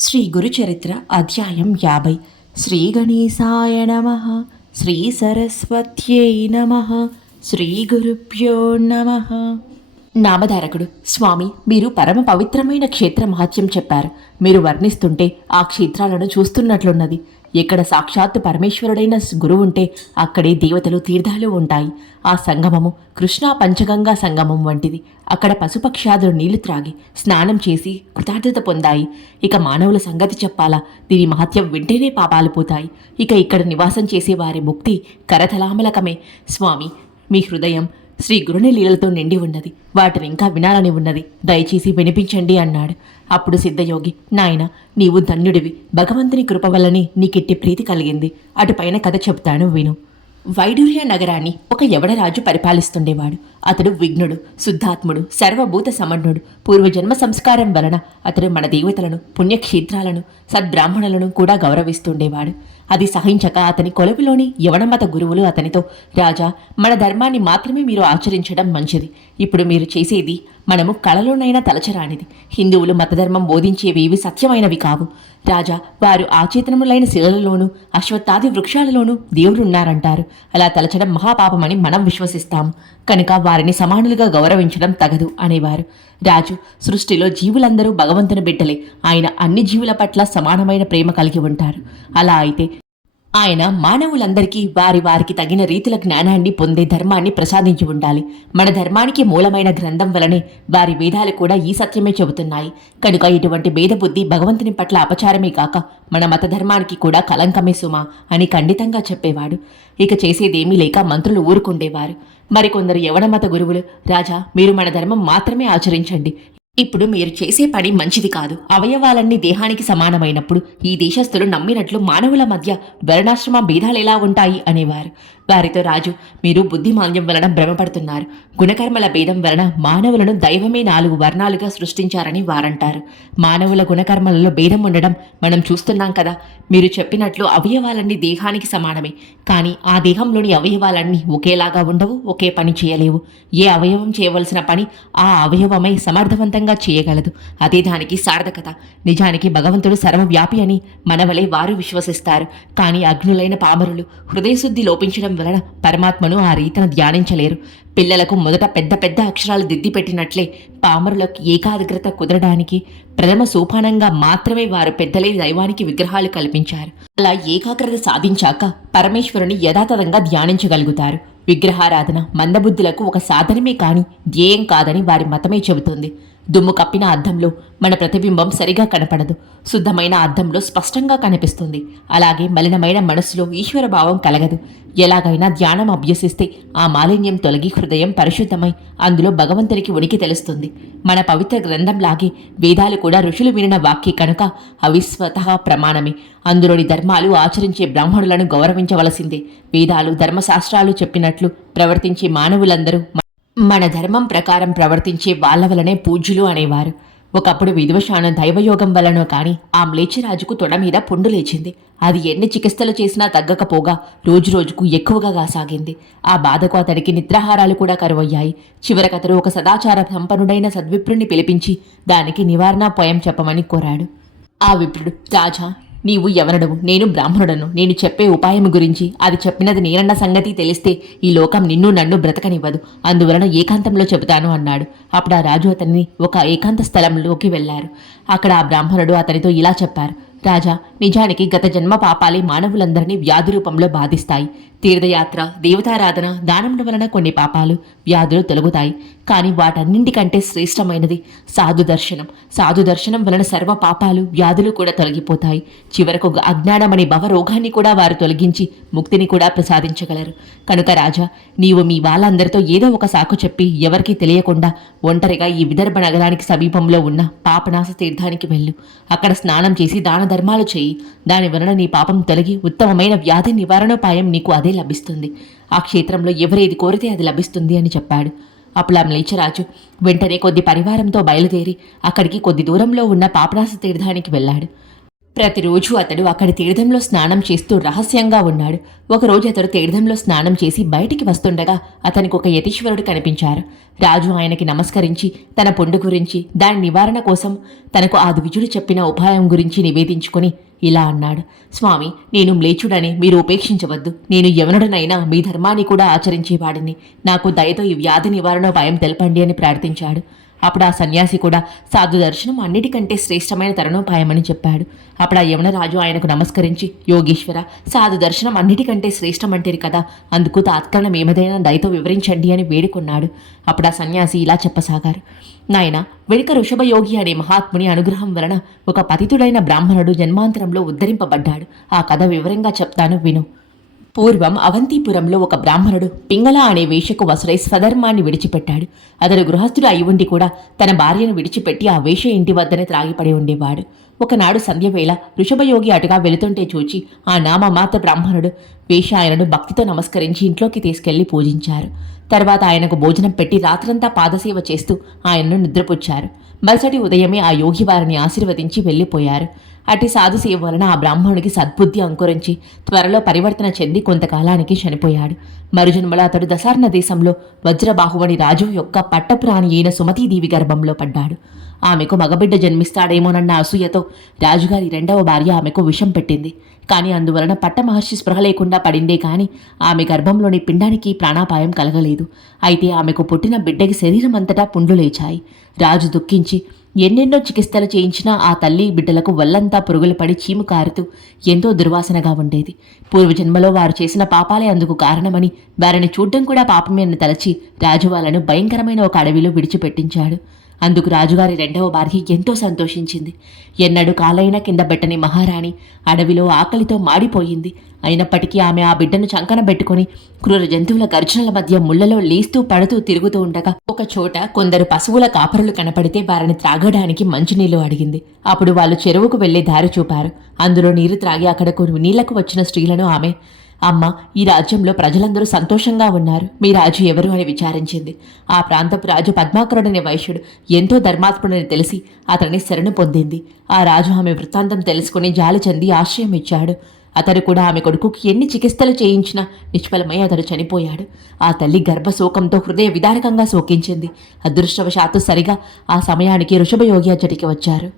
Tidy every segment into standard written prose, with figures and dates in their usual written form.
శ్రీ గురుచరిత్ర అధ్యాయం 50. శ్రీ గణేశాయ నమః. శ్రీ సరస్వత్యై నమః. శ్రీ గురుభ్యో నమః. నామధారకుడు: స్వామి, మీరు పరమ పవిత్రమైన క్షేత్ర మహత్యం చెప్పారు. మీరు వర్ణిస్తుంటే ఆ క్షేత్రాలను చూస్తున్నట్లున్నది. ఎక్కడ సాక్షాత్తు పరమేశ్వరుడైన గురువు ఉంటే అక్కడే దేవతలు తీర్థాలు ఉంటాయి. ఆ సంగమము కృష్ణా పంచగంగా సంగమం వంటిది. అక్కడ పశుపక్ష్యాదులు నీళ్లు త్రాగి స్నానం చేసి కృతార్థత పొందాయి. ఇక మానవుల సంగతి చెప్పాలా? దీని మహత్యం వింటేనే పాపాలు పోతాయి. ఇక ఇక్కడ నివాసం చేసే వారి ముక్తి కరతలామలకమే. స్వామి, మీ హృదయం శ్రీ గురుని లీలలతో నిండి ఉన్నది. వాటిని ఇంకా వినాలని ఉన్నది. దయచేసి వినిపించండి అన్నాడు. అప్పుడు సిద్ధయోగి: నాయన, నీవు ధన్యుడివి. భగవంతుని కృప వల్లనే నీకిట్టి ప్రీతి కలిగింది. అటుపైన కథ చెప్తాను, విను. వైడూర్య నగరాన్ని ఒక యవనరాజు పరిపాలిస్తుండేవాడు. అతడు విఘ్నుడు, శుద్ధాత్ముడు, సర్వభూత సమన్నుడు. పూర్వజన్మ సంస్కారం వలన అతడు మన దేవతలను, పుణ్యక్షేత్రాలను, సద్బ్రాహ్మణులను కూడా గౌరవిస్తుండేవాడు. అది సహించక అతని కొలువులోని యవనమత గురువులు అతనితో: రాజా, మన ధర్మాన్ని మాత్రమే మీరు ఆచరించడం మంచిది. ఇప్పుడు మీరు చేసేది మనము కళలోనైనా తలచరానిది. హిందువులు మతధర్మం బోధించేవి సత్యమైనవి కావు. రాజా, వారు ఆచేతనములైన శిలలలోనూ అశ్వత్థాది వృక్షాలలోనూ దేవుడున్నారంటారు. అలా తలచడం మహాపాపమని మనం విశ్వసిస్తాము. కనుక వారిని సమానులుగా గౌరవించడం తగదు అనేవారు. రాజు: సృష్టిలో జీవులందరూ భగవంతుని బిడ్డలే. ఆయన అన్ని జీవుల పట్ల సమానమైన ప్రేమ కలిగి ఉంటారు. అలా అయితే ఆయన మానవులందరికీ వారి వారికి తగిన రీతిల జ్ఞానాన్ని పొందే ధర్మాన్ని ప్రసాదించి ఉండాలి. మన ధర్మానికి మూలమైన గ్రంథం వలనే వారి వేదాలు కూడా ఈ సత్యమే చెబుతున్నాయి. కనుక ఇటువంటి భేదబుద్ధి భగవంతుని పట్ల అపచారమే కాక మన మత ధర్మానికి కూడా కలంకమే సుమా అని ఖండితంగా చెప్పేవాడు. ఇక చేసేదేమీ లేక మంత్రులు ఊరుకుండేవారు. మరికొందరు యవనమత గురువులు: రాజా, మీరు మన ధర్మం మాత్రమే ఆచరించండి. ఇప్పుడు మీరు చేసే పని మంచిది కాదు. అవయవాలన్నీ దేహానికి సమానమైనప్పుడు ఈ దేశస్థులు నమ్మినట్లు మానవుల మధ్య వర్ణాశ్రమ భేదాలెలా ఉంటాయి అనేవారు. వారితో రాజు: మీరు బుద్ధిమాంద్యం వలన భ్రమపడుతున్నారు. గుణకర్మల భేదం వలన మానవులను దైవమే 4 వర్ణాలుగా సృష్టించారని వారంటారు. మానవుల గుణకర్మలలో భేదం ఉండడం మనం చూస్తున్నాం కదా. మీరు చెప్పినట్లు అవయవాలన్నీ దేహానికి సమానమే. కానీ ఆ దేహంలోని అవయవాలన్నీ ఒకేలాగా ఉండవు, ఒకే పని చేయలేవు. ఏ అవయవం చేయవలసిన పని ఆ అవయవమై సమర్థవంతంగా చేయగలదు. అదే దానికి సార్థకత. నిజానికి భగవంతుడు సర్వవ్యాపి అని మనవలే వారు విశ్వసిస్తారు. కానీ అగ్నులైన పామరులు హృదయశుద్ధి లోపించడం వలన పరమాత్మను ఆ రీతిన ధ్యానించలేరు. పిల్లలకు మొదట పెద్ద పెద్ద అక్షరాలు దిద్ది పెట్టినట్లే పామరులకు ఏకాగ్రత కుదరడానికి ప్రథమ సోపానంగా మాత్రమే వారు పెద్దలై దైవానికి విగ్రహాలు కల్పించారు. అలా ఏకాగ్రత సాధించాక పరమేశ్వరుని యథాతథంగా ధ్యానించగలుగుతారు. విగ్రహారాధన మందబుద్ధులకు ఒక సాధనమే కాని ధ్యేయం కాదని వారి మతమే చెబుతుంది. దుమ్ము కప్పిన అద్దంలో మన ప్రతిబింబం సరిగా కనపడదు. శుద్ధమైన అద్దంలో స్పష్టంగా కనిపిస్తుంది. అలాగే మలినమైన మనసులో ఈశ్వర భావం కలగదు. ఎలాగైనా ధ్యానం అభ్యసిస్తే ఆ మాలిన్యం తొలగి హృదయం పరిశుద్ధమై అందులో భగవంతునికి ఉనికి తెలుస్తుంది. మన పవిత్ర గ్రంథంలాగే వేదాలు కూడా ఋషులు వినిన వాక్యే కనుక అవి స్వతః ప్రమాణమే. అందులోని ధర్మాలు ఆచరించే బ్రాహ్మణులను గౌరవించవలసిందే. వేదాలు ధర్మశాస్త్రాలు చెప్పినట్లు ప్రవర్తించే మానవులందరూ మన ధర్మం ప్రకారం ప్రవర్తించే వాళ్ళ వలనే పూజ్యులు అనేవారు. ఒకప్పుడు విద్వశాన దైవయోగం వలనో కాని ఆ మ్లేచ్ఛరాజుకు తొడ మీద పుండు లేచింది. అది ఎన్ని చికిత్సలు చేసినా తగ్గకపోగా రోజురోజుకు ఎక్కువగా కాసాగింది. ఆ బాధకు అతడికి నిద్రాహారాలు కూడా కరువయ్యాయి. చివరకతడు ఒక సదాచార సంపన్నుడైన సద్విప్రుని పిలిపించి దానికి నివారణోపాయం చెప్పమని కోరాడు. ఆ విప్రుడు: రాజా, నీవు యవనుడవు, నేను బ్రాహ్మణుడను. నేను చెప్పే ఉపాయం గురించి, అది చెప్పినది నేనన్న సంగతి తెలిస్తే ఈ లోకం నిన్ను నన్ను బ్రతకనివ్వదు. అందువలన ఏకాంతంలో చెబుతాను అన్నాడు. అప్పుడు ఆ రాజు అతన్ని ఒక ఏకాంత స్థలంలోకి వెళ్లారు. అక్కడ ఆ బ్రాహ్మణుడు అతనితో ఇలా చెప్పారు: రాజా, నిజానికి గత జన్మ పాపాలే మానవులందరినీ వ్యాధి రూపంలో బాధిస్తాయి. తీర్థయాత్ర, దేవతారాధన, దానముల వలన కొన్ని పాపాలు, వ్యాధులు తొలగుతాయి. కానీ వాటన్నింటికంటే శ్రేష్టమైనది సాధు దర్శనం. సాధు దర్శనం వలన సర్వ పాపాలు, వ్యాధులు కూడా తొలగిపోతాయి. చివరకు అజ్ఞానమనే భవరోగాన్ని కూడా వారు తొలగించి ముక్తిని కూడా ప్రసాదించగలరు. కనుక రాజా, నీవు మీ వాళ్ళందరితో ఏదో ఒక సాకు చెప్పి ఎవరికీ తెలియకుండా ఒంటరిగా ఈ విదర్భ నగరానికి సమీపంలో ఉన్న పాపనాశ తీర్థానికి వెళ్ళు. అక్కడ స్నానం చేసి దాన ధర్మాలు చేయి. దాని వలన నీ పాపం తొలగి ఉత్తమమైన వ్యాధి నివారణోపాయం నీకు అదే లభిస్తుంది. ఆ క్షేత్రంలో ఎవరేది కోరితే అది లభిస్తుంది అని చెప్పాడు. అప్పుడు ఆ మ్లేచ్ఛరాజు వెంటనే కొద్ది పరివారంతో బయలుదేరి అక్కడికి కొద్ది దూరంలో ఉన్న పాపనాశ తీర్థానికి వెళ్ళాడు. ప్రతిరోజు అతడు అక్కడి తీర్థంలో స్నానం చేస్తూ రహస్యంగా ఉన్నాడు. ఒకరోజు అతడు తీర్థంలో స్నానం చేసి బయటికి వస్తుండగా అతనికి ఒక యతీశ్వరుడు కనిపించారు. రాజు ఆయనకి నమస్కరించి తన పుండు గురించి, దాని నివారణ కోసం తనకు ఆ ద్విజుడు చెప్పిన ఉపాయం గురించి నివేదించుకొని ఇలా అన్నాడు: స్వామి, నేను మ్లేచ్చుడని మీరు ఉపేక్షించవద్దు. నేను యవనుడనైనా మీ ధర్మాన్ని కూడా ఆచరించేవాడిని. నాకు దయతో ఈ వ్యాధి నివారణోపాయం తెలపండి అని ప్రార్థించాడు. అప్పుడు ఆ సన్యాసి కూడా సాధు దర్శనం అన్నిటికంటే శ్రేష్టమైన తరుణోపాయమని చెప్పాడు. అప్పుడు ఆ యవనరాజు ఆయనకు నమస్కరించి, యోగీశ్వర, సాధు దర్శనం అన్నిటికంటే శ్రేష్టమంటేది కదా, అందుకు తాత్కాలం ఏమదైనా దయతో వివరించండి అని వేడుకొన్నాడు. అప్పుడు ఆ సన్యాసి ఇలా చెప్పసాగారు: నాయన, వెనుక ఋషభయోగి అనే మహాత్ముని అనుగ్రహం వలన ఒక పతితుడైన బ్రాహ్మణుడు జన్మాంతరంలో ఉద్ధరింపబడ్డాడు. ఆ కథ వివరంగా చెప్తాను, విను. పూర్వం అవంతిపురంలో ఒక బ్రాహ్మణుడు పింగళ అనే వేశ్యకు వసుడై స్వధర్మాన్ని విడిచిపెట్టాడు. అతడు గృహస్థుడు అయి ఉండి కూడా తన భార్యను విడిచిపెట్టి ఆ వేశ్య ఇంటి వద్దనే త్రాగిపడి ఉండేవాడు. ఒకనాడు సంధ్యవేళ ఋషభయోగి అటుగా వెళుతుంటే చూచి ఆ నామమాత్ర బ్రాహ్మణుడు వేశ్య ఆయనను భక్తితో నమస్కరించి ఇంట్లోకి తీసుకెళ్లి పూజించారు. తర్వాత ఆయనకు భోజనం పెట్టి రాత్రంతా పాదసేవ చేస్తూ ఆయనను నిద్రపుచ్చారు. మరుసటి ఉదయమే ఆ యోగి వారిని ఆశీర్వదించి వెళ్ళిపోయారు. అటు సాధుసేవ వలన ఆ బ్రాహ్మణుడికి సద్బుద్ధి అంకురించి త్వరలో పరివర్తన చెంది కొంతకాలానికి చనిపోయాడు. మరుజన్మలో అతడు దశార్ణ దేశంలో వజ్రబాహువని రాజు యొక్క పట్టపురాణి అయిన సుమతీదేవి గర్భంలో పడ్డాడు. ఆమెకు మగబిడ్డ జన్మిస్తాడేమోనన్న అసూయతో రాజుగారి రెండవ భార్య ఆమెకు విషం పెట్టింది. కానీ అందువలన పట్టమహర్షి స్పృహ లేకుండా పడిందే కాని ఆమె గర్భంలోని పిండానికి ప్రాణాపాయం కలగలేదు. అయితే ఆమెకు పుట్టిన బిడ్డకి శరీరం అంతటా పుండ్లు లేచాయి. రాజు దుఃఖించి ఎన్నెన్నో చికిత్సలు చేయించినా ఆ తల్లి బిడ్డలకు వల్లంతా పురుగులు పడి చీము కారుతూ ఎంతో దుర్వాసనగా ఉండేది. పూర్వజన్మలో వారు చేసిన పాపాలే అందుకు కారణమని, వారిని చూడ్డం కూడా పాపమే అని తలచి రాజు వాళ్ళను భయంకరమైన ఒక అడవిలో విడిచిపెట్టించాడు. అందుకు రాజుగారి రెండవ భార్య ఎంతో సంతోషించింది. ఎన్నడూ కాలైన కింద పెట్టని మహారాణి అడవిలో ఆకలితో మాడిపోయింది. అయినప్పటికీ ఆమె ఆ బిడ్డను చంకన పెట్టుకుని క్రూర జంతువుల గర్జనల మధ్య ముళ్లలో లేస్తూ పడుతూ తిరుగుతూ ఉండగా ఒక చోట కొందరు పశువుల కాపరులు కనపడితే వారిని త్రాగడానికి మంచినీళ్లు అడిగింది. అప్పుడు వాళ్ళు చెరువుకు వెళ్లే దారి చూపారు. అందులో నీరు త్రాగి అక్కడకు నీళ్లకు వచ్చిన స్త్రీలను ఆమె, అమ్మ, ఈ రాజ్యంలో ప్రజలందరూ సంతోషంగా ఉన్నారు. మీ రాజు ఎవరు అని విచారించింది. ఆ ప్రాంతపు రాజు పద్మాకరుడనే వైశ్యుడు ఎంతో ధర్మాత్ముడని తెలిసి అతన్ని శరణు పొందింది. ఆ రాజు ఆమె వృత్తాంతం తెలుసుకుని జాలి చెంది ఆశ్రయం ఇచ్చాడు. అతడు కూడా ఆమె కొడుకుకి ఎన్ని చికిత్సలు చేయించినా నిష్ఫలమై అతడు చనిపోయాడు. ఆ తల్లి గర్భశోకంతో హృదయ విదారకంగా శోకించింది. అదృష్టవశాత్తు సరిగా ఆ సమయానికి ఋషభయోగి అచ్చటికి వచ్చారు.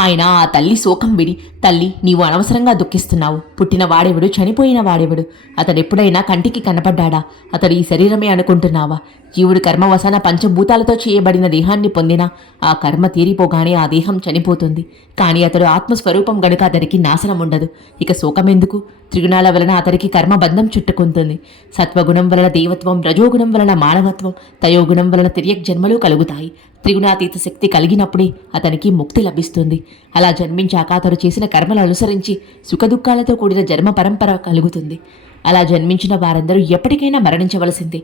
ఆయన ఆ తల్లి శోకం విని, తల్లి, నీవు అనవసరంగా దుఃఖిస్తున్నావు. పుట్టిన వాడెవడు, చనిపోయిన వాడెవడు? అతడెప్పుడైనా కంటికి కనపడ్డాడా? అతడు ఈ శరీరమే అనుకుంటున్నావా? జీవుడు కర్మవశాన పంచభూతాలతో చేయబడిన దేహాన్ని పొందినా ఆ కర్మ తీరిపోగానే ఆ దేహం చనిపోతుంది. కానీ అతడు ఆత్మస్వరూపం గనుక అతడికి నాశనం ఉండదు. ఇక శోకమెందుకు? త్రిగుణాల వలన అతడికి కర్మబంధం చుట్టుకుంటుంది. సత్వగుణం వలన దేవత్వం, రజోగుణం వలన మానవత్వం, తయోగుణం వలన తిర్యక్ జన్మలు కలుగుతాయి. త్రిగుణాతీత శక్తి కలిగినప్పుడే అతనికి ముక్తి లభిస్తుంది. అలా జన్మించాక అతడు చేసిన కర్మలు అనుసరించి సుఖదుఖాలతో కూడిన జన్మ పరంపర కలుగుతుంది. అలా జన్మించిన వారందరూ ఎప్పటికైనా మరణించవలసిందే.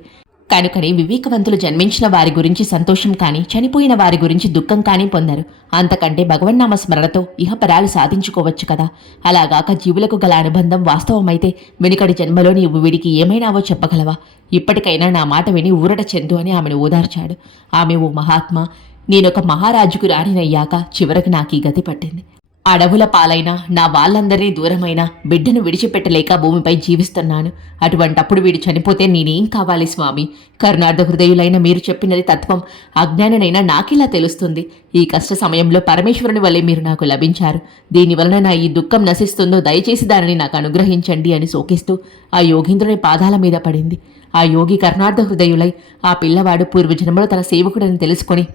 కనుకనే వివేకవంతులు జన్మించిన వారి గురించి సంతోషం కానీ, చనిపోయిన వారి గురించి దుఃఖం కానీ పొందరు. అంతకంటే భగవన్నామ స్మరణతో ఇహపరాలు సాధించుకోవచ్చు కదా. అలాగాక జీవులకు గల అనుబంధం వాస్తవమైతే వెనుకటి జన్మలో నీవు వీడికి ఏమైనావో చెప్పగలవా? ఇప్పటికైనా నా మాట విని ఊరట చెందు అని ఆమెను ఓదార్చాడు. ఆమె, ఓ మహాత్మా, నేనొక మహారాజుకు రాణినయ్యాక చివరకు నాకు ఈ గతి పట్టింది. అడవుల పాలైన నా వాళ్ళందరినీ దూరమైన బిడ్డను విడిచిపెట్టలేక భూమిపై జీవిస్తున్నాను. అటువంటప్పుడు వీడు చనిపోతే నేనేం కావాలి స్వామి? కరుణార్థ హృదయులైన మీరు చెప్పినది తత్వం అజ్ఞాననైనా నాకిలా తెలుస్తుంది. ఈ కష్ట సమయంలో పరమేశ్వరుని వల్లే మీరు నాకు లభించారు. దీనివలన నా ఈ దుఃఖం నశిస్తుందో దయచేసి దానిని నాకు అనుగ్రహించండి అని శోకిస్తూ ఆ యోగీంద్రుని పాదాల మీద పడింది. ఆ యోగి కరుణార్థ హృదయులై ఆ పిల్లవాడు పూర్వజన్మలో తన సేవకుడని తెలుసుకొని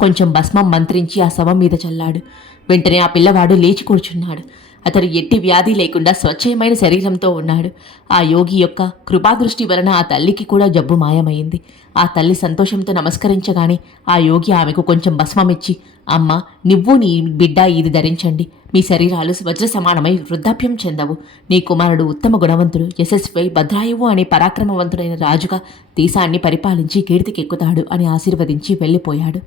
కొంచెం భస్మం మంత్రించి ఆ శవం మీద చల్లాడు. వెంటనే ఆ పిల్లవాడు లేచి కూర్చున్నాడు. అతడు ఎట్టి వ్యాధి లేకుండా స్వచ్ఛమైన శరీరంతో ఉన్నాడు. ఆ యోగి యొక్క కృపాదృష్టి వలన ఆ తల్లికి కూడా జబ్బు మాయమైంది. ఆ తల్లి సంతోషంతో నమస్కరించగానే ఆ యోగి ఆమెకు కొంచెం భస్మమిచ్చి, అమ్మ, నువ్వు నీ బిడ్డ ఇది ధరించండి. మీ శరీరాలు వజ్ర సమానమై వృద్ధాప్యం చెందవు. నీ కుమారుడు ఉత్తమ గుణవంతుడు, యశస్వి, భద్రాయువు అనే పరాక్రమవంతుడైన రాజుగా దేశాన్ని పరిపాలించి కీర్తికెక్కుతాడు అని ఆశీర్వదించి వెళ్ళిపోయాడు.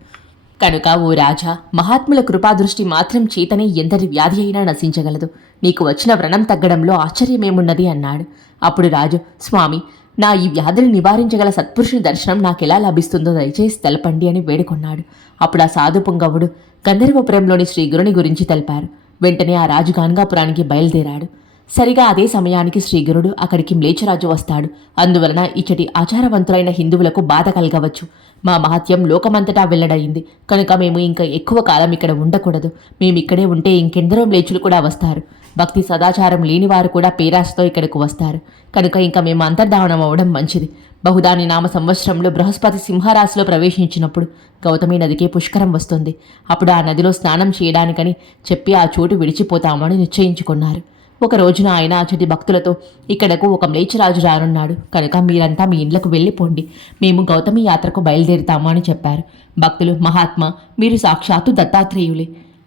కనుక ఓ రాజా, మహాత్ముల కృపాదృష్టి మాత్రం చేతనే ఎంతటి వ్యాధి అయినా నశించగలదు. నీకు వచ్చిన వ్రణం తగ్గడంలో ఆశ్చర్యమేమున్నది అన్నాడు. అప్పుడు రాజు, స్వామి, నా ఈ వ్యాధిని నివారించగల సత్పురుషుని దర్శనం నాకెలా లభిస్తుందో దయచేసి తెలపండి అని వేడుకొన్నాడు. అప్పుడు ఆ సాధు పుంగవుడు గంధర్వపురంలోని శ్రీ గురుని గురించి తెలిపారు. వెంటనే ఆ రాజు గాన్గాపురానికి బయలుదేరాడు. సరిగా అదే సమయానికి శ్రీగురుడు అక్కడికి మ్లేచ్ఛరాజు వస్తాడు. అందువలన ఇచ్చటి ఆచారవంతులైన హిందువులకు బాధ కలగవచ్చు. మా మహత్యం లోకమంతటా వెల్లడయింది కనుక మేము ఇంకా ఎక్కువ కాలం ఇక్కడ ఉండకూడదు. మేమిక్కడే ఉంటే ఇంకెందరో మ్లేచ్చులు కూడా వస్తారు. భక్తి సదాచారం లేనివారు కూడా పేరాశతో ఇక్కడకు వస్తారు. కనుక ఇంకా మేము అంతర్ధావనం అవ్వడం మంచిది. బహుదాని నామ సంవత్సరంలో బృహస్పతి సింహరాశిలో ప్రవేశించినప్పుడు గౌతమి నదికి పుష్కరం వస్తుంది. అప్పుడు ఆ నదిలో స్నానం చేయడానికని చెప్పి ఆ చోటు విడిచిపోతామని నిశ్చయించుకున్నారు. ఒక రోజున ఆయన అచటి భక్తులతో, ఇక్కడకు ఒక మ్లేచ్ఛరాజు రానున్నాడు కనుక మీరంతా మీ ఇండ్లకు వెళ్ళిపోండి. మేము గౌతమి యాత్రకు బయలుదేరుతాము అని చెప్పారు. భక్తులు, మహాత్మా, మీరు సాక్షాత్తు దత్తాత్రేయులే.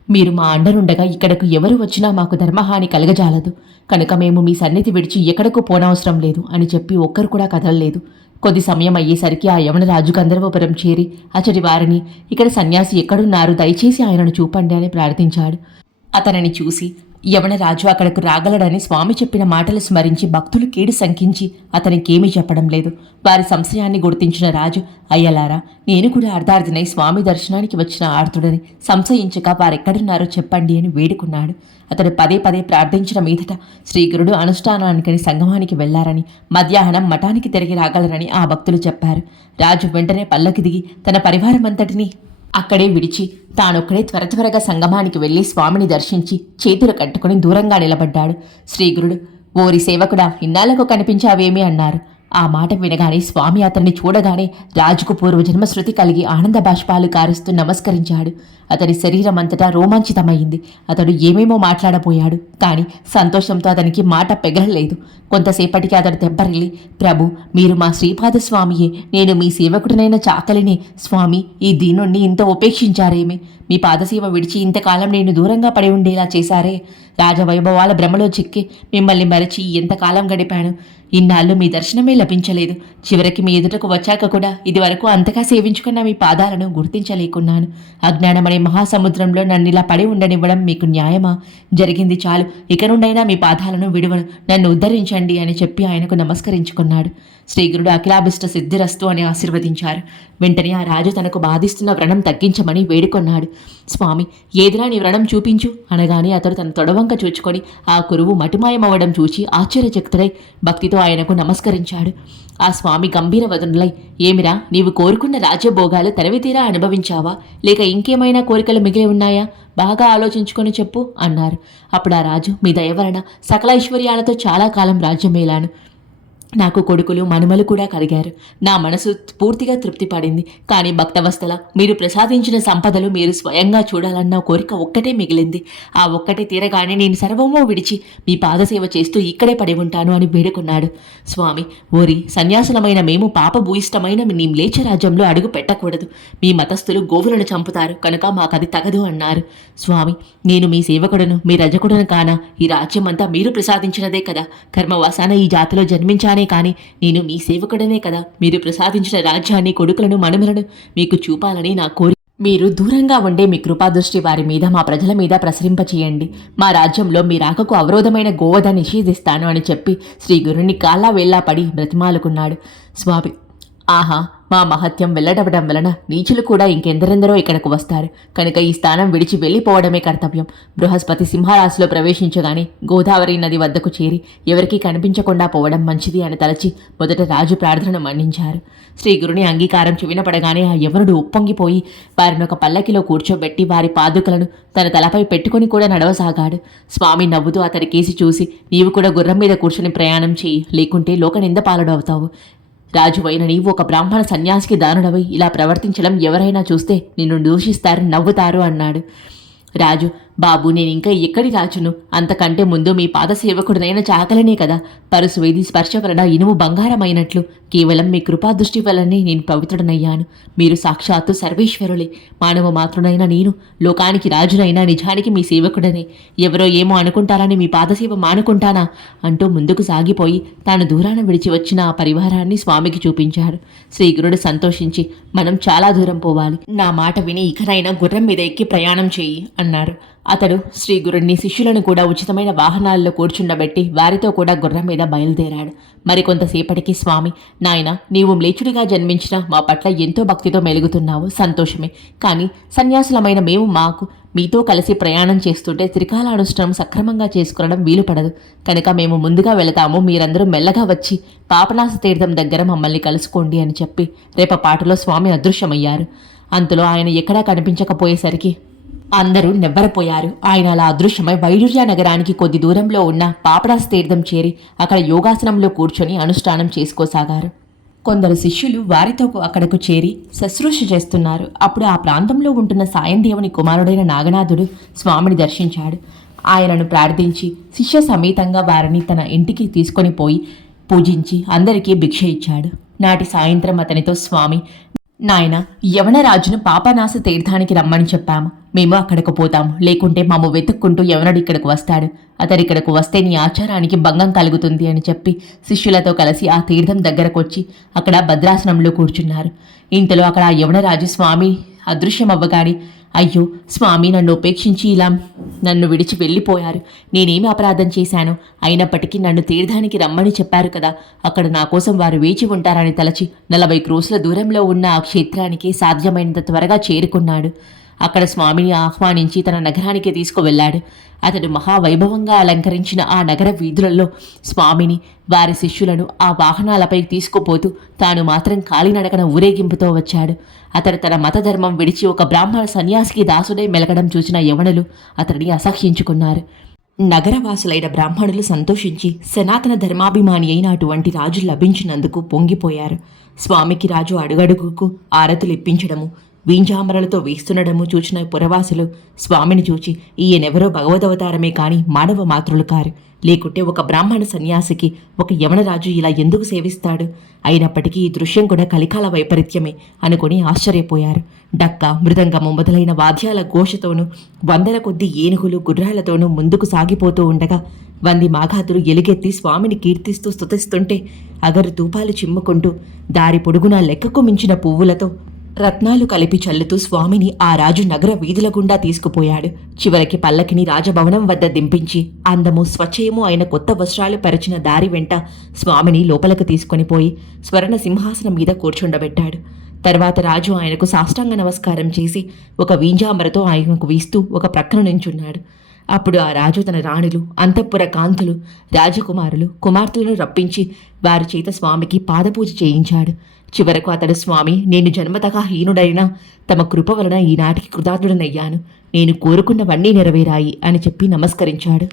మీరు మా అండనుండగా ఇక్కడకు ఎవరు వచ్చినా మాకు ధర్మహాని కలగజాలదు. కనుక మేము మీ సన్నిధి విడిచి ఎక్కడకు పోనవసరం లేదు అని చెప్పి ఒక్కరు కూడా కదలలేదు. కొద్ది సమయం అయ్యేసరికి ఆ యవనరాజు గంధర్వపురం చేరి అచటి వారిని, ఇక్కడ సన్యాసి ఎక్కడున్నారు, దయచేసి ఆయనను చూపండి అని ప్రార్థించాడు. అతనిని చూసి యవనరాజు అక్కడకు రాగలడని స్వామి చెప్పిన మాటలు స్మరించి భక్తులు కీడు శంకించి అతనికేమీ చెప్పడం లేదు. వారి సంశయాన్ని గుర్తించిన రాజు, అయ్యలారా, నేను కూడా అర్ధార్థినై స్వామి దర్శనానికి వచ్చిన ఆర్తుడని సంశయించక వారెక్కడున్నారో చెప్పండి అని వేడుకున్నాడు. అతడు పదే పదే ప్రార్థించిన మీదట శ్రీగురుడు అనుష్ఠానానికని సంగమానికి వెళ్లారని, మధ్యాహ్నం మఠానికి తిరిగి రాగలరని ఆ భక్తులు చెప్పారు. రాజు వెంటనే పల్లకి దిగి తన పరివారమంతటినీ అక్కడే విడిచి తానొక్కడే త్వరగా సంగమానికి వెళ్లి స్వామిని దర్శించి చేతులు కట్టుకుని దూరంగా నిలబడ్డాడు. శ్రీగురుడు, ఓరి సేవకుడా, ఇన్నాళ్లకు కనిపించావేమి అన్నారు. ఆ మాట వినగానే స్వామి అతన్ని చూడగానే రాజుకు పూర్వజన్మ శృతి కలిగి ఆనంద బాష్పాలు కారుస్తూ నమస్కరించాడు. అతని శరీరం అంతటా రోమాంచితమైంది. అతడు ఏమేమో మాట్లాడబోయాడు, కానీ సంతోషంతో అతనికి మాట పెగలలేదు. కొంతసేపటికి అతడు తెప్పరిల్లి, ప్రభు, మీరు మా శ్రీపాద స్వామియే, నేను మీ సేవకుడినైన చాకలినే. స్వామి, ఈ దీనుణ్ణి ఇంత ఉపేక్షించారేమి? మీ పాదసేవ విడిచి ఇంతకాలం నేను దూరంగా పడి ఉండేలా చేశారే. రాజవైభవాల భ్రమలో చిక్కి మిమ్మల్ని మరచి ఎంతకాలం గడిపాను. ఇన్నాళ్ళు మీ దర్శనమే లభించలేదు. చివరికి మీ ఎదుటకు వచ్చాక కూడా ఇదివరకు అంతగా సేవించుకున్న మీ పాదాలను గుర్తించలేకున్నాను. అజ్ఞానమనే మహాసముద్రంలో నన్నిలా పడి ఉండనివ్వడం మీకు న్యాయమా? జరిగింది చాలు, ఇక నుండైనా మీ పాదాలను విడువను, నన్ను ఉద్ధరించండి అని చెప్పి ఆయనకు నమస్కరించుకున్నాడు. శ్రీగురుడు అఖిలాభిష్ట సిద్ధిరస్తు అని ఆశీర్వదించారు. వెంటనే ఆ రాజు తనకు బాధిస్తున్న వ్రణం తగ్గించమని వేడుకొన్నాడు. స్వామి, ఏదిరా నీ వ్రణం చూపించు అనగానే అతడు తన తొడవంక చూచుకొని ఆ కురువు మటుమాయమవ్వడం చూచి ఆశ్చర్యచకితుడై భక్తితో ఆయనకు నమస్కరించాడు. ఆ స్వామి గంభీర వదనులై, ఏమిరా, నీవు కోరుకున్న రాజ్యభోగాలు తనివితీరా అనుభవించావా, లేక ఇంకేమైనా కోరికలు మిగిలి ఉన్నాయా? బాగా ఆలోచించుకొని చెప్పు అన్నారు. అప్పుడు ఆ రాజు, మీ దయ వలన సకల ఐశ్వర్యాలతో చాలా కాలం రాజ్యమేలాను. నాకు కొడుకులు మనుమలు కూడా కలిగారు. నా మనసు పూర్తిగా తృప్తి పడింది. కానీ భక్తవస్థల, మీరు ప్రసాదించిన సంపదలు మీరు స్వయంగా చూడాలన్న కోరిక ఒక్కటే మిగిలింది. ఆ ఒక్కటే తీరగానే నేను సర్వమో విడిచి మీ పాదసేవ చేస్తూ ఇక్కడే పడి ఉంటాను అని వేడుకున్నాడు. స్వామి, ఓరి సన్యాసులమైన మేము పాపభూయిష్టమైన నీ మ్లేచ్ఛరాజ్యంలో అడుగు పెట్టకూడదు. మీ మతస్థులు గోవులను చంపుతారు కనుక మాకది తగదు అన్నారు. స్వామి, నేను మీ సేవకుడను, మీ రజకుడను కానా? ఈ రాజ్యం అంతా మీరు ప్రసాదించినదే కదా. కర్మవాసాన ఈ జాతిలో జన్మించానే కానీ నేను మీ సేవకుడనే కదా. మీరు ప్రసాదించిన రాజ్యాన్ని, కొడుకులను, మనుమలను మీకు చూపాలని నా కోరిక. మీరు దూరంగా ఉండే మీ కృపాదృష్టి వారి మీద, మా ప్రజల మీద ప్రసరింపచేయండి. మా రాజ్యంలో మీ రాకకు అవరోధమైన గోవధ నిషేధిస్తాను అని చెప్పి శ్రీ గురుని కాళ్ళ వేళ్ళా పడి బ్రతిమాలుకున్నాడు. స్వామి, ఆహా, మా మహత్యం వెల్లడవడం వలన నీచులు కూడా ఇంకెందరెందరో ఇక్కడకు వస్తారు. కనుక ఈ స్థానం విడిచి వెళ్ళిపోవడమే కర్తవ్యం. బృహస్పతి సింహరాశిలో ప్రవేశించగానే గోదావరి నది వద్దకు చేరి ఎవరికీ కనిపించకుండా పోవడం మంచిది అని తలచి మొదట రాజు ప్రార్థనను మన్నించారు. శ్రీ గురుని అంగీకారం చెవినపడగానే ఆ యవనుడు ఉప్పొంగిపోయి వారిని ఒక పల్లకిలో కూర్చోబెట్టి వారి పాదుకలను తన తలపై పెట్టుకుని కూడా నడవసాగాడు. స్వామి నవ్వుతూ అతడి కేసి చూసి, నీవు కూడా గుర్రం మీద కూర్చుని ప్రయాణం చేయి, లేకుంటే లోకనింద పాలడు అవుతావు. రాజువైన నీవు ఒక బ్రాహ్మణ సన్యాసికి దారుడవై ఇలా ప్రవర్తించడం ఎవరైనా చూస్తే నిన్ను దూషిస్తారు, నవ్వుతారు అన్నాడు. రాజు, బాబు, నేనింకా ఎక్కడి రాజును? అంతకంటే ముందు మీ పాదసేవకుడినైన చాకలనే కదా. పరుసువేది స్పర్శ వలన ఇనుము బంగారమైనట్లు కేవలం మీ కృపాదృష్టి వలనే నేను పవిత్రుడనయ్యాను. మీరు సాక్షాత్తు సర్వేశ్వరులే. మానవ మాతృనైన నేను లోకానికి రాజునైనా నిజానికి మీ సేవకుడనే. ఎవరో ఏమో అనుకుంటారని మీ పాదసేవ మానుకుంటానా అంటూ ముందుకు సాగిపోయి తాను దూరాన విడిచి వచ్చిన ఆ పరివారాన్ని స్వామికి చూపించాడు. శ్రీగురుడు సంతోషించి, మనం చాలా దూరం పోవాలి. నా మాట విని ఇకనైనా గుర్రం మీద ఎక్కి ప్రయాణం చేయి అన్నారు. అతడు శ్రీ గురుణ్ణి శిష్యులను కూడా ఉచితమైన వాహనాల్లో కూర్చుండబెట్టి వారితో కూడా గుర్రం మీద బయలుదేరాడు. మరికొంతసేపటికి స్వామి, నాయన, నీవు మ్లేచ్చుడిగా జన్మించిన మా పట్ల ఎంతో భక్తితో మెలుగుతున్నావు, సంతోషమే. కానీ సన్యాసులమైన మేము మీతో కలిసి ప్రయాణం చేస్తుంటే త్రికాలానుష్ఠానం సక్రమంగా చేసుకునడం వీలు పడదు. కనుక మేము ముందుగా వెళతాము, మీరందరూ మెల్లగా వచ్చి పాపనాశ తీర్థం దగ్గర మమ్మల్ని కలుసుకోండి అని చెప్పి రేపపాటులో స్వామి అదృశ్యమయ్యారు. అంతలో ఆయన ఎక్కడా కనిపించకపోయేసరికి అందరూ నెవ్వరపోయారు. ఆయన అలా అదృశ్యమై వైడూర్య నగరానికి కొద్ది దూరంలో ఉన్న పాపనాశ తీర్థం చేరి అక్కడ యోగాసనంలో కూర్చొని అనుష్ఠానం చేసుకోసాగారు. కొందరు శిష్యులు వారితో అక్కడకు చేరి శుశ్రూష చేస్తున్నారు. అప్పుడు ఆ ప్రాంతంలో ఉంటున్న సాయందేవుని కుమారుడైన నాగనాథుడు స్వామిని దర్శించాడు. ఆయనను ప్రార్థించి శిష్య సమేతంగా వారిని తన ఇంటికి తీసుకొని పోయి పూజించి అందరికీ భిక్ష ఇచ్చాడు. నాటి సాయంత్రం అతనితో స్వామి, నాయన, యవనరాజును పాపనాశ తీర్థానికి రమ్మని చెప్పాము. మేము అక్కడకు పోతాము, లేకుంటే మమ్ము వెతుక్కుంటూ యవనుడు ఇక్కడకు వస్తాడు. అతడిక్కడకు వస్తే నీ ఆచారానికి భంగం కలుగుతుంది అని చెప్పి శిష్యులతో కలిసి ఆ తీర్థం దగ్గరకొచ్చి అక్కడ భద్రాసనంలో కూర్చున్నారు. ఇంతలో అక్కడ ఆ యవనరాజు స్వామి అదృశ్యమవ్వగానే, అయ్యో స్వామి, నన్ను ఉపేక్షించి ఇలా నన్ను విడిచి వెళ్ళిపోయారు. నేనేమి అపరాధం చేశాను? అయినప్పటికీ నన్ను తీర్థానికి రమ్మని చెప్పారు కదా, అక్కడ నా కోసం వారు వేచి ఉంటారని తలచి 40 క్రోసుల దూరంలో ఉన్న ఆ క్షేత్రానికి సాధ్యమైనంత త్వరగా చేరుకున్నాడు. అక్కడ స్వామిని ఆహ్వానించి తన నగరానికి తీసుకువెళ్ళాడు. అతడు మహావైభవంగా అలంకరించిన ఆ నగర వీధులలో స్వామిని, వారి శిష్యులను ఆ వాహనాలపై తీసుకుపోతూ తాను మాత్రం కాలినడకన ఊరేగింపుతో వచ్చాడు. అతడు తన మతధర్మం విడిచి ఒక బ్రాహ్మణ సన్యాసికి దాసుడై మెలగడం చూసిన యవనులు అతడిని అసహ్యించుకున్నారు. నగరవాసులైన బ్రాహ్మణులు సంతోషించి సనాతన ధర్మాభిమాని అయిన అటువంటి రాజు లభించినందుకు పొంగిపోయారు. స్వామికి రాజు అడుగడుగుకు ఆరతులు ఇప్పించడము, వీంజామరలతో వేస్తుండడము చూచిన పురవాసులు స్వామిని చూచి, ఈయనెవరో భగవదవతారమే కాని మానవ మాతృలు కారు, లేకుంటే ఒక బ్రాహ్మణ సన్యాసికి ఒక యవనరాజు ఇలా ఎందుకు సేవిస్తాడు? అయినప్పటికీ ఈ దృశ్యం కూడా కలికాల వైపరీత్యమే అనుకుని ఆశ్చర్యపోయారు. డక్క, మృదంగము మొదలైన వాద్యాల ఘోషతోనూ వందల కొద్ది ఏనుగులు గుర్రాలతోనూ ముందుకు సాగిపోతూ ఉండగా వంది మాఘాతులు ఎలుగెత్తి స్వామిని కీర్తిస్తూ స్తుతిస్తుంటే అగరు తూపాలు చిమ్ముకుంటూ దారి పొడుగునా లెక్కకు మించిన పువ్వులతో రత్నాలు కలిపి చల్లుతూ స్వామిని ఆ రాజు నగర వీధుల గుండా తీసుకుపోయాడు. చివరికి పల్లకిని రాజభవనం వద్ద దింపించి అందము స్వచ్ఛయము అయిన కొత్త వస్త్రాలు పరిచిన దారి వెంట స్వామిని లోపలకు తీసుకొని పోయి స్వర్ణ సింహాసనం మీద కూర్చుండబెట్టాడు. తర్వాత రాజు ఆయనకు సాష్టాంగ నమస్కారం చేసి ఒక వీంజామరతో ఆయనకు వీస్తూ ఒక ప్రక్కన నించున్నాడు. అప్పుడు ఆ రాజు తన రాణులు, అంతఃపుర కాంతులు, రాజకుమారులు, కుమార్తెలను రప్పించి వారి చేత స్వామికి పాదపూజ చేయించాడు. చివరకు అతడు, స్వామి, నేను జన్మతగా హీనుడైనా తమ కృప వలన ఈనాటికి కృతార్థుడనయ్యాను. నేను కోరుకున్నవన్నీ నెరవేరాయి అని చెప్పి నమస్కరించాడు.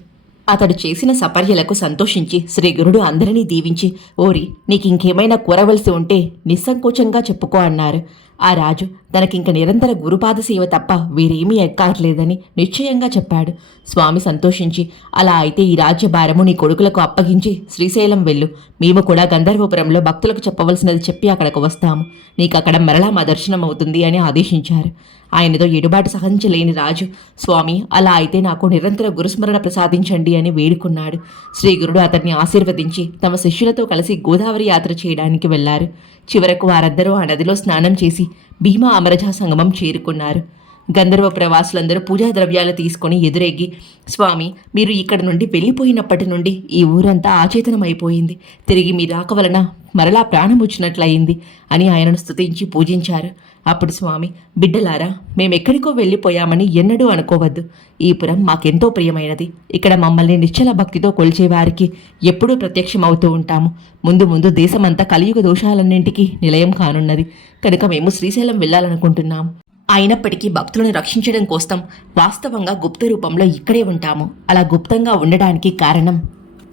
అతడు చేసిన సపర్యలకు సంతోషించి శ్రీ గురుడు అందరినీ దీవించి, ఓరి, నీకింకేమైనా కోరవలసి ఉంటే నిస్సంకోచంగా చెప్పుకో అన్నారు. ఆ రాజు తనకింక నిరంతర గురుపాద సేవ తప్ప వేరేమీ ఎక్కర్లేదని నిశ్చయంగా చెప్పాడు. స్వామి సంతోషించి, అలా అయితే ఈ రాజ్యభారము నీ కొడుకులకు అప్పగించి శ్రీశైలం వెళ్ళు. మేము కూడా గంధర్వపురంలో భక్తులకు చెప్పవలసినది చెప్పి అక్కడకు వస్తాము. నీకు అక్కడ మరలా మా దర్శనం అవుతుంది అని ఆదేశించారు. ఆయనతో ఎడుబాటు సహించలేని రాజు, స్వామి, అలా అయితే నాకు నిరంతర గురుస్మరణ ప్రసాదించండి అని వేడుకున్నాడు. శ్రీగురుడు అతన్ని ఆశీర్వదించి తమ శిష్యులతో కలిసి గోదావరి యాత్ర చేయడానికి వెళ్లారు. చివరకు వారందరూ ఆ నదిలో స్నానం చేసి భీమా అమరజా సంగమం చేరుకున్నారు. గంధర్వ ప్రవాసులందరూ పూజా ద్రవ్యాలు తీసుకొని ఎదురెగ్గి, స్వామి, మీరు ఇక్కడ నుండి వెళ్ళిపోయినప్పటి నుండి ఈ ఊరంతా ఆచేతనమైపోయింది. తిరిగి మీ రాక వలన మరలా ప్రాణం వచ్చినట్లయింది అని ఆయనను స్తుతించి పూజించారు. అప్పుడు స్వామి, బిడ్డలారా, మేమెక్కడికో వెళ్ళిపోయామని ఎన్నడూ అనుకోవద్దు. ఈ పురం మాకెంతో ప్రియమైనది. ఇక్కడ మమ్మల్ని నిశ్చల భక్తితో కొలిచేవారికి ఎప్పుడూ ప్రత్యక్షమవుతూ ఉంటాము. ముందు ముందు దేశమంతా కలియుగ దోషాలన్నింటికీ నిలయం కానున్నది. కనుక మేము శ్రీశైలం వెళ్ళాలనుకుంటున్నాము. అయినప్పటికీ భక్తులను రక్షించడం కోసం వాస్తవంగా గుప్త రూపంలో ఇక్కడే ఉంటాము. అలా గుప్తంగా ఉండడానికి కారణం,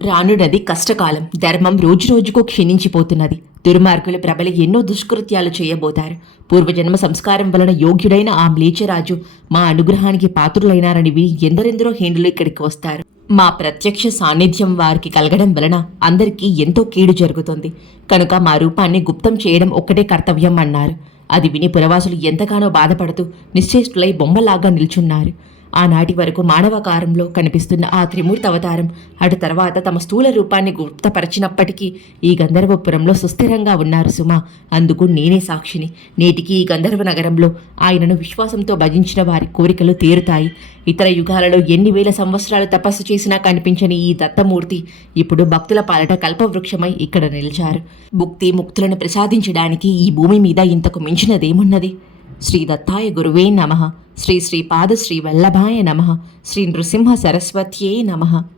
రానున్నది కష్టకాలం. ధర్మం రోజురోజుకు క్షీణించిపోతున్నది. దుర్మార్గులు ప్రబలి ఎన్నో దుష్కృత్యాలు చేయబోతారు. పూర్వజన్మ సంస్కారం వలన యోగ్యుడైన ఆ మ్లేచ్ఛరాజు మా అనుగ్రహానికి పాత్రులైనారని విని ఎందరెందరో హేండులు ఇక్కడికి వస్తారు. మా ప్రత్యక్ష సాన్నిధ్యం వారికి కలగడం వలన అందరికీ ఎంతో కీడు జరుగుతుంది. కనుక మా రూపాన్ని గుప్తం చేయడం ఒక్కటే కర్తవ్యం అన్నారు. అది విని పురవాసులు ఎంతగానో బాధపడుతూ నిశ్చేష్టులై బొమ్మలాగా నిల్చున్నారు. ఆనాటి వరకు మానవాకారంలో కనిపిస్తున్న ఆ త్రిమూర్తి అవతారం అటు తర్వాత తమ స్థూల రూపాన్ని గుప్తపరిచినప్పటికీ ఈ గంధర్వపురంలో సుస్థిరంగా ఉన్నారు సుమా. అందుకు నేనే సాక్షిని. నేటికి ఈ గంధర్వ నగరంలో ఆయనను విశ్వాసంతో భజించిన వారి కోరికలు తీరుతాయి. ఇతర యుగాలలో ఎన్ని వేల సంవత్సరాలు తపస్సు చేసినా కనిపించని ఈ దత్తమూర్తి ఇప్పుడు భక్తుల పాలట కల్పవృక్షమై ఇక్కడ నిలిచారు. భుక్తి ముక్తులను ప్రసాదించడానికి ఈ భూమి మీద ఇంతకు మించినదేమున్నది? శ్రీ దత్తాయ గురువే నమః. శ్రీ శ్రీపాద శ్రీ వల్లభాయ నమః. శ్రీ నృసింహ సరస్వత్యే నమః.